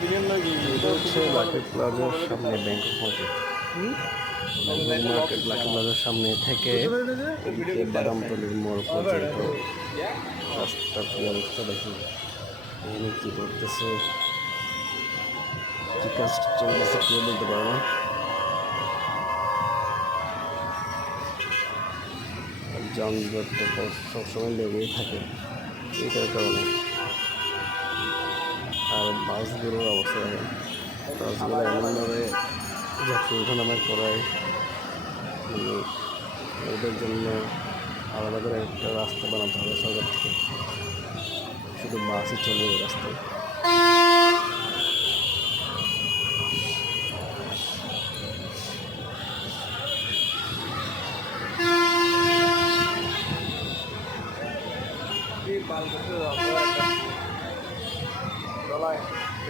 এটা হচ্ছে লাকি প্লাজার সামনে Bangkok market. Bangkok market lucky প্লাজার সামনে থেকে এদিকে বাদামতলির মোড় পর্যন্ত রাস্তার কি অবস্থা দেখুন। এখানে কি করতেছে, কি কাজ চলতেছে কেউ বলতে পারে না। আর যানজট তো সবসময় লেগেই থাকে এটার কারণে। আর বাসগুলোর অবস্থা দেখেন, বাসগুলো এমনভাবে যাত্রী ওঠানামা করায়, মানে ওদের জন্য আলাদা করে একটা রাস্তা বানাতে হবে সরকার থেকে, শুধু বাসই চলবে এই রাস্তায়।